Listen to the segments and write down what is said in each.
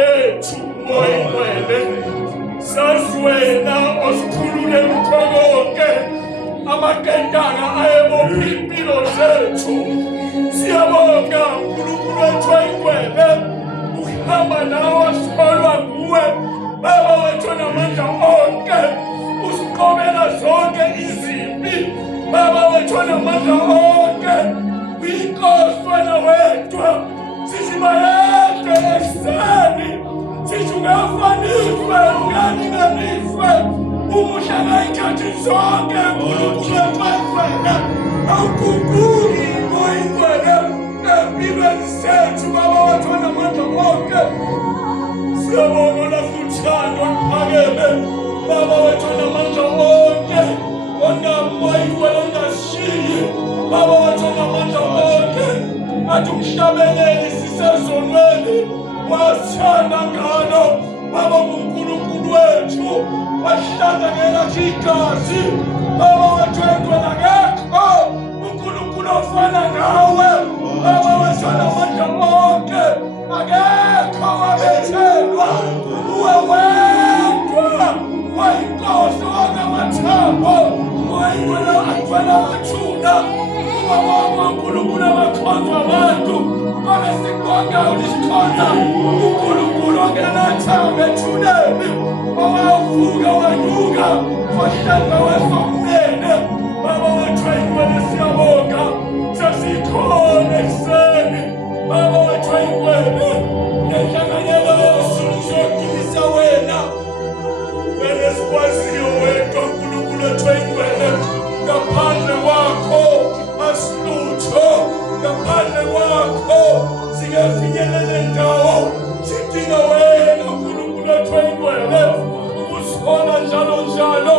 wethu oyingcwele, sazi wena osikhulule kukho konke amaketanga ayebopha impilo zethu. Siyabonga uNkulunkulu wethu oyingcwele, ukuhamba nawe sikholwa kuwe. Baba wethu onamandla onke, usiqobela zonke izimpi. Baba wethu onamandla onke, uyinkosi wena wedwa. Sithi bayede ekuseni, sithi ungafaniswe, ungalinganiswe, umuhle ngayikhathi zonke. UNkulunkulu wethu oyingcwele, awuguquki oyingcwele empilweni zethu. Baba wethu onamandla onke, siyabonga lafuthando oluphakeme. Baba wethu onamandla onke, ongamoyingcwele ongashiyi. Baba wethu onamandla onke, athi umhlabeleli sisezonweni, wasithanda ngalo. Baba uNkulunkulu wethu, wahlanganyela igazi. Baba wethu oyingcwele, akekho uNkulunkulu ofana nawe. Baba wethu onamandla onke, akekho wabethelwa. Uwe wedwa wayinkosi wangamathambo, wayingcwele agcwele amathuna. Kuba bonke uNkulunkulu abakhonzwa abantu, babe sikonga ulisikhonza uNkulunkulu ongenathanga ethuneni, owavuka wanyuka wahlanza wesomnene. Baba wethu oyingcwele, siyabonga sesikhona ekuseni. Baba wethu oyingcwele, nehlanganyelo yesuluzo yokugilisa wena, wena esikwaziyo wedwa uNkulunkulu wethu oyingcwele. Ngaphandle kwakho asilutho, ngaphandle kwakho singafinyelela endawo. Sidinga wena uNkulunkulu wethu oyingcwele, ukusihola njalo njalo.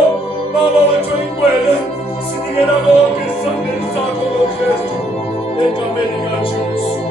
Baba wethu oyingcwele, sinikela konke esandleni sakho ngoKristu, egameni likaJesu.